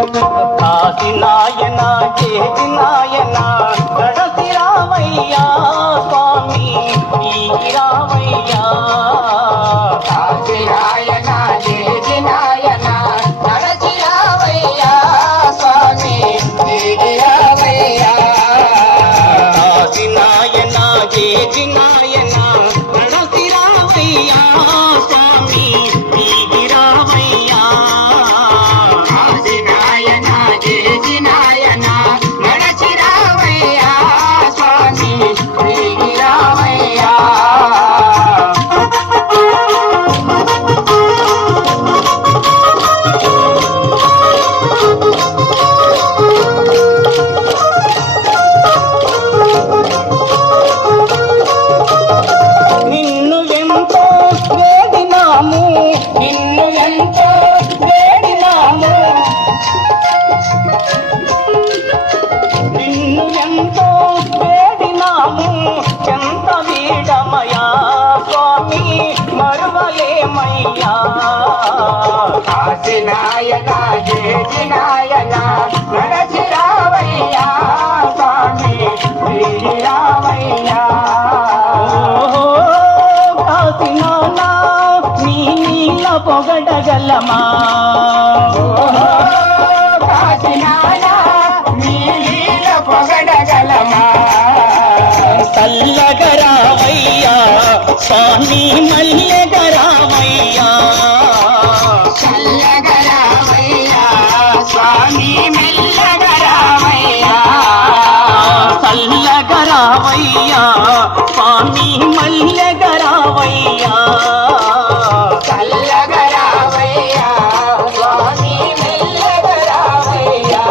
కాశీ నాయన చేతి నాయన నడసి రావయ్యా స్వామి ఈ రావయ్యా. కాశీ నాయన చేతి నాయన నడసి రావయ్యా స్వామి ఈ రావయ్యా. కాశీ నాయన చేతి నాయన నడసి రావయ్యా స్వామి ఈ రావయ్యా. కాశీ నాయన చేతి నాయన నడసి రావయ్యా స్వామి ఈ రావయ్యా. నిన్ను ఎంతో వేడినాము నిన్ను ఎంతో వేడినాము నిన్ను ఎంతో వేడినాము చెంత వీడమయా స్వామి మరువలేమయ్యా. కాశీ నాయన చేతి నాయన నడసి రావయ్యా స్వామి ఈ రావయ్యా. ఓహో కాశీ నానా నీ నీళ్ళ పొగడగలమా. ఓహో కాశీ నాయన నీ లీల పొగడగలమా. చల్లగరావయ్యా స్వామి మల్లెగరావయ్యా. చల్లగరావయ్యా స్వామి మెల్లగరావయ్యా. చల్లగరావయ్యా స్వామి మల్లెగరావయ్యా. చల్లగరావయ్యా స్వామి మెల్లగరావయ్యా.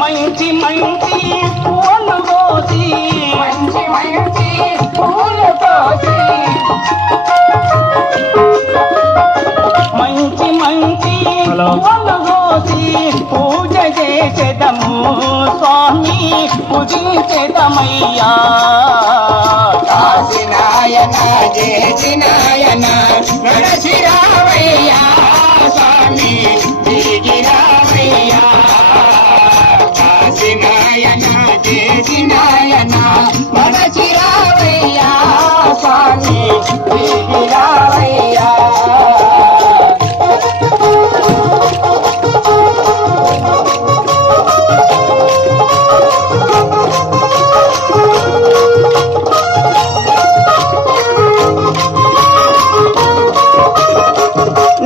మంచి మంచి పూలు కోసి మంచి మంచి పూలు కోసి మంచి మంచి పూలు కోసి పూజ చేసేదము స్వామి పూజించేదమయ్యా. కాశీ నాయన చేతి నాయన నడసి రావయ్యా స్వామి దిగి రావయ్యా. కాశీ నాయన చేతి నాయన నడసి రావయ్యా స్వామి దిగి రావయ్యా.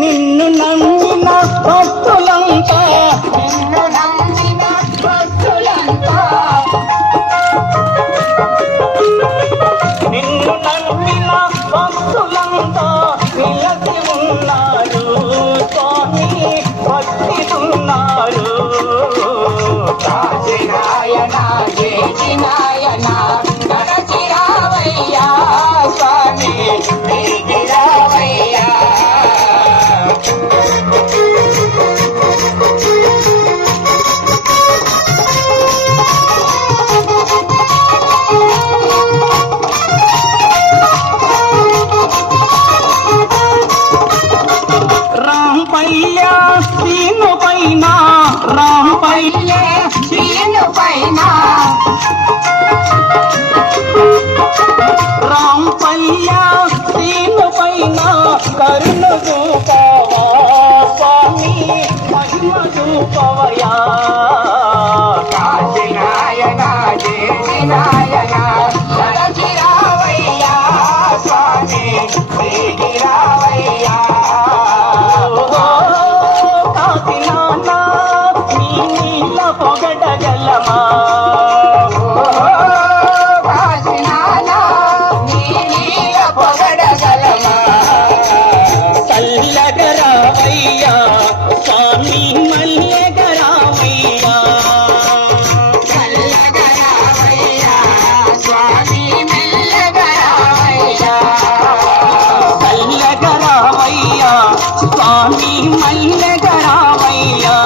నిన్ను నమ్మిన భక్తులంతా నిన్ను నమ్మిన భక్తులంతా నిన్ను నమ్మిన భక్తులంతా నిలసి ఉన్నారు స్వామి భక్తితున్నారు. కాశీ నాయన చేతి నాయన నడసి రావయ్యా స్వామి దిగి రావయ్యా. రాంపయ్య సీను పైన రాంపయ్య సీను పైన రాంపయ్య సీను పైన కరుణ చూపవా స్వామి మహిమ చూపవయా. కాశీ నాయన చేతి నాయన నడసి రావయ్యా స్వామి దిగి రావయ్యా. ఓహో కాశీ నానా నీ నీళ్ళ పొగడగలమా. ఓహో కాశీ నాయన నీ లీల పొగడగలమా. చల్లగరావయ్యా స్వామి మల్లెగరావయ్యా. చల్లగరావయ్యా స్వామి మెల్లగరావయ్యా. చల్లగరావయ్యా స్వామి మల్లెగరావయ్యా.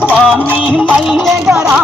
స్వామి మల్లెగరా